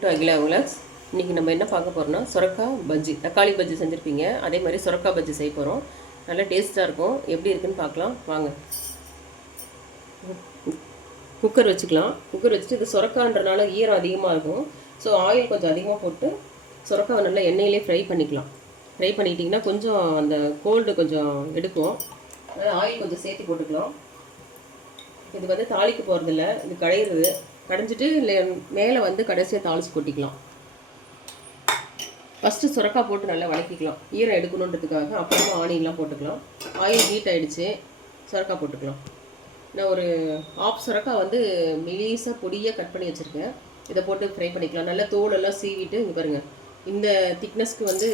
To Akila உலக்ஸ் இன்றைக்கி நம்ம என்ன பார்க்க போகிறோம்னா சுரக்காய் பஜ்ஜி தக்காளி பஜ்ஜி செஞ்சுருப்பீங்க. அதே மாதிரி சுரக்காய் பஜ்ஜி செய்ய போகிறோம் நல்லா டேஸ்ட்டாக இருக்கும். எப்படி இருக்குன்னு பார்க்கலாம். வாங்க. குக்கர் வச்சுக்கலாம். குக்கர் வச்சுட்டு இது சுரக்கான்றனால ஈரம் அதிகமாக இருக்கும். ஸோ ஆயில் கொஞ்சம் அதிகமாக போட்டு சுரக்காவை நல்லா எண்ணெயிலே ஃப்ரை பண்ணிக்கலாம். ஃப்ரை பண்ணிக்கிட்டிங்கன்னா கொஞ்சம் அந்த கோல்டு கொஞ்சம் எடுக்கும். அதனால் ஆயில் கொஞ்சம் சேர்த்து போட்டுக்கலாம். இது வந்து தாளிக்கு போகிறதில்ல இது கடையிறது. கடைஞ்சிட்டு மேலே வந்து கடைசியாக தாளிச்சு கொட்டிக்கலாம். ஃபஸ்ட்டு சுரக்காய் போட்டு நல்லா வதக்கிக்கலாம். ஈரம் எடுக்கணுன்றதுக்காக அப்புறமா ஆனியன்லாம் போட்டுக்கலாம். ஆயில் ஹீட் ஆகிடுச்சு சுரக்காய் போட்டுக்கலாம். நான் ஒரு ஆஃப் சுரக்காய் வந்து மெலிசாக பொடியாக கட் பண்ணி வச்சுருக்கேன். இதை போட்டு ஃப்ரை பண்ணிக்கலாம். நல்லா தோலெல்லாம் சீவிட்டு இங்கே பாருங்கள் இந்த திக்னஸ்க்கு வந்து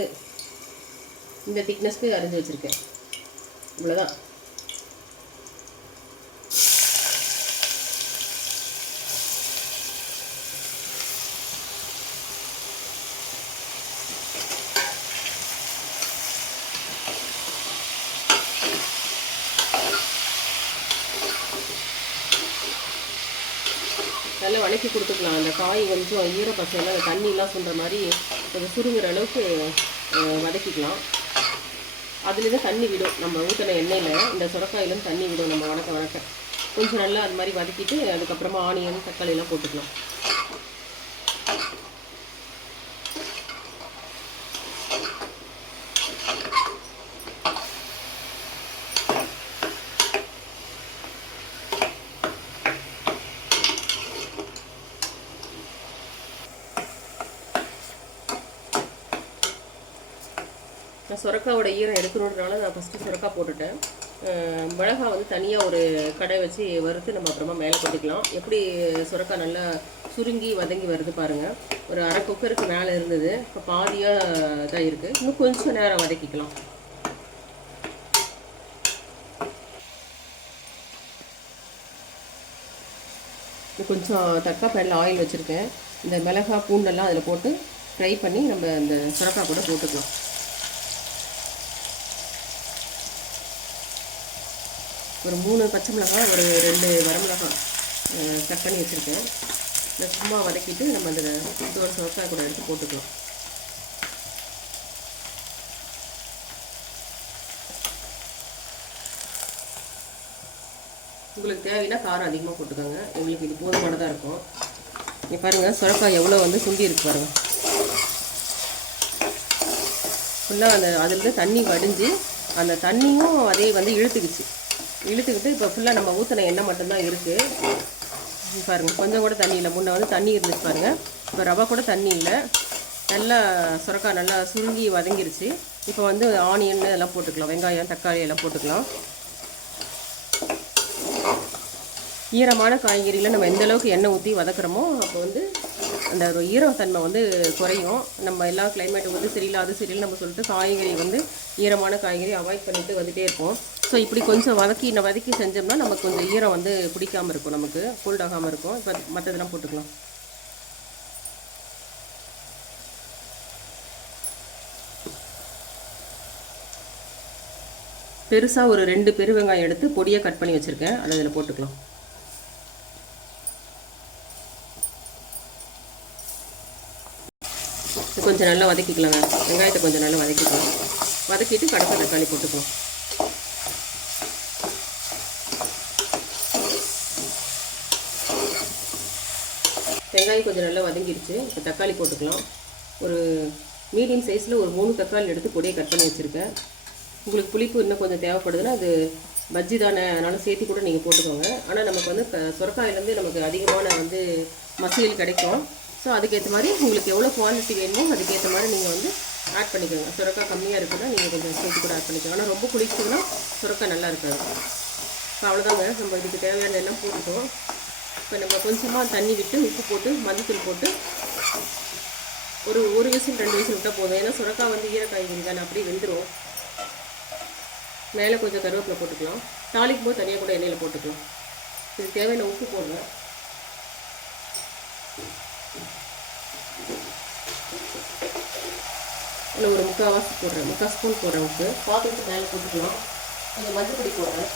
இந்த திக்னஸ்க்கு அரைஞ்சி வச்சுருக்கேன். இவ்வளோதான் நல்லா வணக்கி கொடுத்துக்கலாம். அந்த காய் கொஞ்சம் ஈரப்பசையில் அந்த தண்ணிலாம் சொல்கிற மாதிரி கொஞ்சம் சுருங்குற அளவுக்கு வதக்கிக்கலாம். அதுலேருந்து தண்ணி விடும். நம்ம ஊற்றின எண்ணெயில் இந்த சுரக்காயிலும் தண்ணி விடும் நம்ம வணக்க வணக்க. கொஞ்சம் நல்லா அது மாதிரி வதக்கிட்டு அதுக்கப்புறமா ஆனியன் தக்காளியெல்லாம் போட்டுக்கலாம். நான் சுரக்காவோட ஈரம் எடுக்கணுன்றனால நான் ஃபஸ்ட்டு சுரக்கா போட்டுட்டேன். மிளகா வந்து தனியாக ஒரு கடை வச்சு வறுத்து நம்ம அப்புறமா மேலே கொட்டிக்கலாம். எப்படி சுரக்கா நல்லா சுருங்கி வதங்கி வருது பாருங்கள் ஒரு அரை குக்கருக்கு மேலே இருந்தது. இப்போ பாதியாக தான் இருக்குது இன்னும் கொஞ்சம் நேரம் வதக்கிக்கலாம். கொஞ்சம் தக்கா பேனில் ஆயில் வச்சுருக்கேன். இந்த மிளகா பூண்டெல்லாம் அதில் போட்டு ஃப்ரை பண்ணி நம்ம இந்த சுரக்கா கூட போட்டுக்கலாம். ஒரு மூணு பச்சை மிளகாய் ஒரு ரெண்டு வரமிளகாய் கட் பண்ணி வச்சுருக்கேன். இதை சும்மா வதக்கிட்டு நம்ம அந்த இதோட சுரக்காய் கூட எடுத்து போட்டுக்கலாம். உங்களுக்கு தேவைன்னா காரம் அதிகமாக போட்டுக்கோங்க. எங்களுக்கு இது போதுமானதாக இருக்கும். இங்கே பாருங்கள் சுரக்காய் எவ்வளோ வந்து சுண்டி இருக்கு பாருங்கள் ஃபுல்லாக அந்த அதுலேருந்து தண்ணி வடிஞ்சு அந்த தண்ணியும் அதே வந்து இழுத்துக்குச்சு. இழுத்துக்கிட்டு இப்போ ஃபுல்லாக நம்ம ஊற்றின எண்ணெய் மட்டும்தான் இருக்குது பாருங்கள் கொஞ்சம் கூட தண்ணி இல்லை. முன்ன வந்து தண்ணி இருந்துச்சு பாருங்கள் இப்போ ரவை கூட தண்ணி இல்லை. நல்லா சுரக்காய் நல்லா சுருங்கி வதங்கிருச்சு. இப்போ வந்து ஆனியன் எல்லாம் போட்டுக்கலாம். வெங்காயம் தக்காளி எல்லாம் போட்டுக்கலாம். ஈரமான காய்கறிகளை நம்ம எந்த அளவுக்கு எண்ணெய் ஊற்றி வதக்குறோமோ அப்போ வந்து அந்த ஒரு ஈரத்தன்மை வந்து குறையும். நம்ம எல்லா கிளைமேட்டும் வந்து சரியில்லை அது சரியில்லை நம்ம சொல்லிட்டு காய்கறி வந்து ஈரமான காய்கறி அவாய்ட் பண்ணிட்டு வந்துகிட்டே இருப்போம். ஸோ இப்படி கொஞ்சம் வதக்கி நம்ம வதக்கி செஞ்சோம்னா நமக்கு கொஞ்சம் ஈரம் வந்து பிடிக்காமல் இருக்கும் நமக்கு கோல்ட் ஆகாமல் இருக்கும். இப்போ மற்றதெல்லாம் போட்டுக்கலாம். பெருசாக ஒரு ரெண்டு பெரு வெங்காயம் எடுத்து பொடியை கட் பண்ணி வச்சுருக்கேன். அதை அதில் போட்டுக்கலாம். கொஞ்சம் நல்லா வதக்கிக்கலாங்க வெங்காயத்தை கொஞ்சம் நல்லா வதக்கிக்கலாம். வதக்கிட்டு கடப்பை தக்காளி போட்டுக்கலாம். வெங்காயம் கொஞ்சம் நல்லா வதங்கிடுச்சு இப்போ தக்காளி போட்டுக்கலாம். ஒரு மீடியம் சைஸில் ஒரு மூணு தக்காளி எடுத்து பொடியை கட் பண்ணி வச்சுருக்கேன். உங்களுக்கு புளிப்பு இன்னும் கொஞ்சம் தேவைப்படுதுன்னா அது பஜ்ஜி தானே அதனால சேர்த்து கூட நீங்கள் போட்டுக்கோங்க. ஆனால் நமக்கு வந்து க- சுரக்காயிலேருந்து நமக்கு அதிகமான வந்து மசியல் கிடைக்கும். ஸோ அதுக்கேற்ற மாதிரி உங்களுக்கு எவ்வளோ குவான்டிட்டி வேணுமோ அதுக்கேற்ற மாதிரி நீங்கள் வந்து ஆட் பண்ணிக்கோங்க. சுரக்காய் கம்மியாக இருக்குன்னா நீங்கள் கொஞ்சம் சேர்த்து கூட ஆட் பண்ணிக்கோங்க. ஆனால் ரொம்ப குளிச்சிங்கன்னா சுரக்காய் நல்லா இருக்காது. இப்போ அவ்வளோதாங்க நம்ம இதுக்கு தேவையான எல்லாம் போட்டுட்டோம். இப்போ நம்ம கொஞ்சமாக தண்ணி விட்டு உப்பு போட்டு மஞ்சத்தூள் போட்டு ஒரு ஒரு விசில் ரெண்டு விசில் விட்டால் போதும். ஏன்னா சுரக்காய் வந்து ஈரக்காய்கறி தானே அப்படியே வெந்துடும் மேலே கொஞ்சம் கருவேப்பிலை போட்டுக்கலாம். தாளிக்கும் போது தனியாக கூட எண்ணெயில் போட்டுக்கலாம். இது தேவையான உப்பு போடுவேன் இல்லை ஒரு முக்கால்வாசி போடுறேன். முக்கால் ஸ்பூன் போடுறேன் உப்பு. பார்த்துட்டு மேலே போட்டுக்கலாம். கொஞ்சம் மஞ்சள் பொடி போடுறேன்.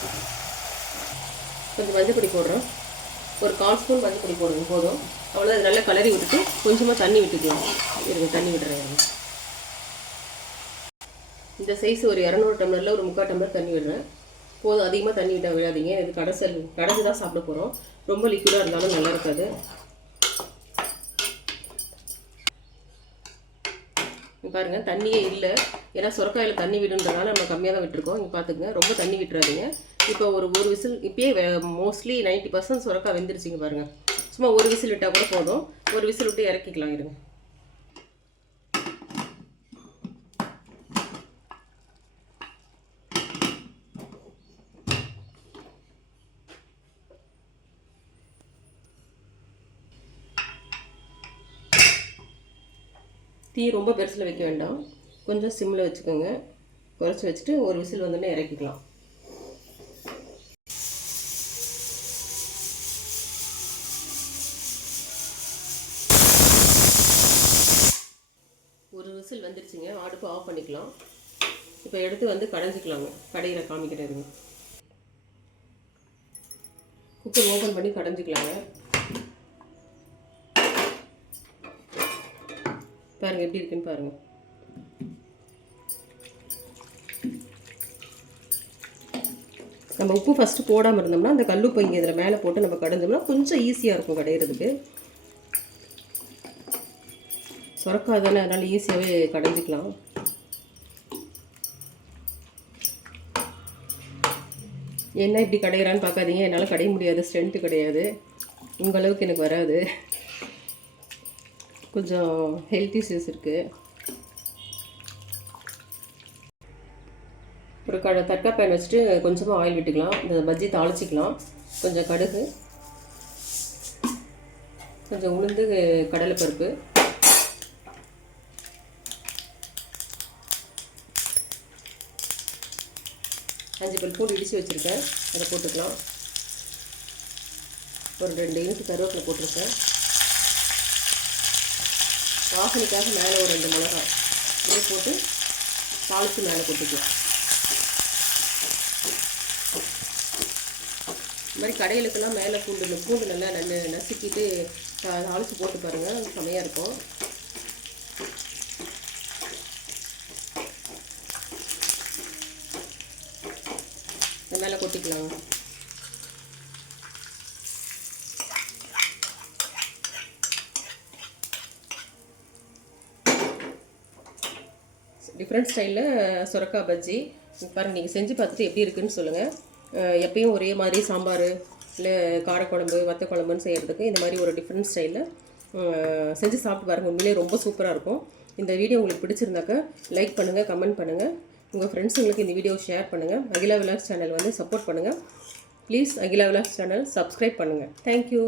கொஞ்சம் மஞ்சள் பொடி போடுறோம். ஒரு கால் ஸ்பூன் மஞ்சள் பொடி போடுங்க போதும். அவ்வளோ அது நல்லா கலரி விட்டுட்டு கொஞ்சமாக தண்ணி விட்டுக்கலாம். இருங்க தண்ணி இருங்க. இந்த சைஸ் ஒரு இரநூறு டம்ளரில் ஒரு முக்கால் டம்ளர் தண்ணி விடுறேன். போதும் அதிகமாக தண்ணி விட்டால் விடாதீங்க இது கடைசல் கடைஞ்சி தான் சாப்பிட போகிறோம் ரொம்ப லிக்விடாக இருந்தாலும் நல்லா இருக்காது. இங்க பாருங்க தண்ணியே இல்லை. ஏன்னா சுரக்காயில் தண்ணி விடுன்றதுனால நம்ம கம்மியாக தான் விட்டுருக்கோம். இங்கே பார்த்துக்குங்க ரொம்ப தண்ணி விட்டுறாதீங்க. இப்போ ஒரு ஒரு விசில் இப்பயே மோஸ்ட்லி நைன்ட்டி பர்சன்ட் சுரக்காய் வெந்துருச்சுங்க பாருங்கள் சும்மா ஒரு விசில் விட்டால் கூட போதும். ஒரு விசில் விட்டு இறக்கிக்கலாம் இருங்க. தீ ரொம்ப பெருசில் வைக்க வேண்டாம். கொஞ்சம் சிம்மில் வச்சுக்கோங்க. குறைச்சி வச்சுட்டு ஒரு விசில் வந்தோடனே இறக்கிக்கலாம். ஒரு விசில் வந்துருச்சுங்க. அடுப்பு ஆஃப் பண்ணிக்கலாம். இப்போ எடுத்து வந்து கடைஞ்சிக்கலாங்க. கடையில் காமிக்கிறதுங்க. குக்கர் ஓப்பன் பண்ணி கடைஞ்சிக்கலாங்க. பாருங்கள் எப்படி இருக்குன்னு பாருங்கள் நம்ம உப்பு ஃபஸ்ட்டு போடாமல் இருந்தோம்னா அந்த கல்லுப்பு இங்கே இதில் மேலே போட்டு நம்ம கடைஞ்சோம்னா கொஞ்சம் ஈஸியாக இருக்கும் கடையிறதுக்கு. சுரக்காதானே அதனால் ஈஸியாகவே கடைஞ்சிக்கலாம். என்ன இப்படி கடையிறான்னு பார்க்காதீங்க என்னால் கடைய முடியாது ஸ்ட்ரென்த்து கிடையாது. உங்கள் அளவுக்கு எனக்கு வராது. கொஞ்சம் ஹெல்த் இஷ்யூஸ் இருக்குது ஒரு க தட்கா பேன் வச்சுட்டு கொஞ்சமாக ஆயில் விட்டுக்கலாம். இந்த பஜ்ஜி தாளிச்சிக்கலாம். கொஞ்சம் கடுகு. கொஞ்சம் உளுந்து கடலைப்பருப்பு அஞ்சு பல் பூண்டு இடித்து வச்சுருக்கேன். அதை போட்டுக்கலாம். ஒரு ரெண்டு இன்ச்சு கருவேப்பிலை போட்டிருக்கேன். வாசனைக்காக மேலே ஒரு ரெண்டு மிளகாய் இதை போட்டு தாளித்து மேலே கொட்டிக்கலாம். இந்த மாதிரி கடையிலுக்கெல்லாம் மேலே பூண்டு இந்த பூண்டு நல்லா நல்ல நசுக்கிட்டு தா- தாளித்து போட்டு பாருங்கள் செமையாக இருக்கும். மேலே கொட்டிக்கலாம் டிஃப்ரெண்ட் ஸ்டைலில் சுரக்கா பஜ்ஜி. பாருங்கள் நீங்கள் செஞ்சு பார்த்துட்டு எப்படி இருக்குன்னு சொல்லுங்கள் எப்பயும் ஒரே மாதிரி சாம்பார் இல்லை காரக்குழம்பு வத்த குழம்புன்னு செய்கிறதுக்கு இந்த மாதிரி ஒரு டிஃப்ரெண்ட் ஸ்டைலில் செஞ்சு சாப்பிட்டு பாருங்கள் உண்மையிலே ரொம்ப சூப்பராக இருக்கும். இந்த வீடியோ உங்களுக்கு பிடிச்சிருந்தாக்க லைக் பண்ணுங்கள் கமெண்ட் பண்ணுங்கள் உங்கள் ஃப்ரெண்ட்ஸுங்களுக்கு இந்த வீடியோ ஷேர் பண்ணுங்கள் அகிலா விலாஸ் சேனல் வந்து சப்போர்ட் பண்ணுங்கள் please Akila Vilas channel subscribe பண்ணுங்கள் தேங்க்யூ